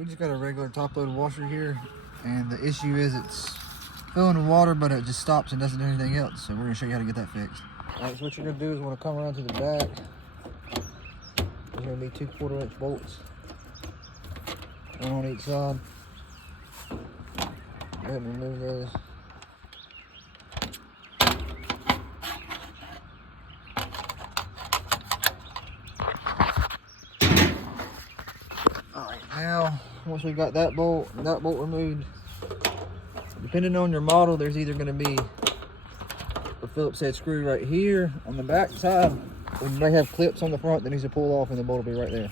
We just got a regular top-load washer here, and the issue is it's filling with water, but it just stops and doesn't do anything else. So we're gonna show you how to get that fixed. All right, so what you're gonna do is want to come around to the back. There's gonna be 2 1/4-inch bolts, one on each side. Go ahead and remove those. Alright, now once we've got that bolt and that bolt removed, depending on your model, there's either going to be a Phillips head screw right here on the back side, or you may have clips on the front that needs to pull off, and the bolt will be right there.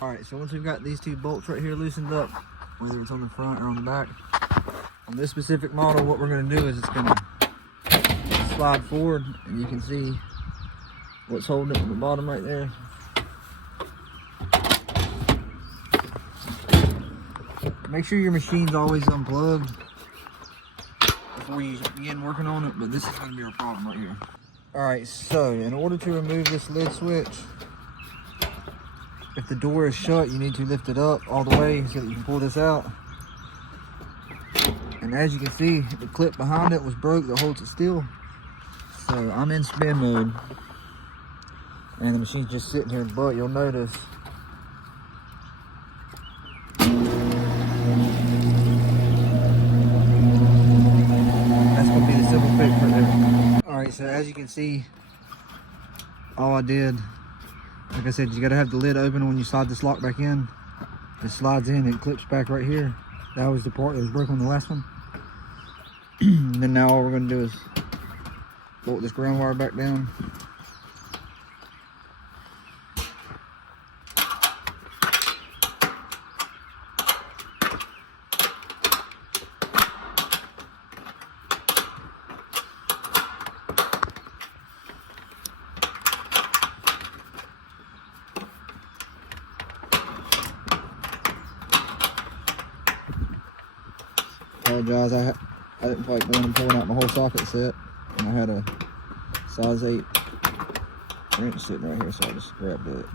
Alright, so once we've got these 2 bolts right here loosened up, whether it's on the front or on the back, on this specific model, what we're going to do is it's going to slide forward, and you can see what's holding it at the bottom right there. Make sure your machine's always unplugged before you begin working on it, but this is going to be our problem right here. Alright, so in order to remove this lid switch, if the door is shut, you need to lift it up all the way so that you can pull this out. And as you can see, the clip behind it was broke that holds it still. So I'm in spin mode, and the machine's just sitting here, but you'll notice that's gonna be the simple fix right there. Alright, so as you can see, all I did, like I said, you gotta have the lid open when you slide this lock back in. It slides in, it clips back right here. That was the part that was broken on the last one. And then now all we're gonna do is bolt this ground wire back down. Apologize, I didn't feel like going and pulling out my whole socket set, and I had a size 8 wrench sitting right here, so I just grabbed it.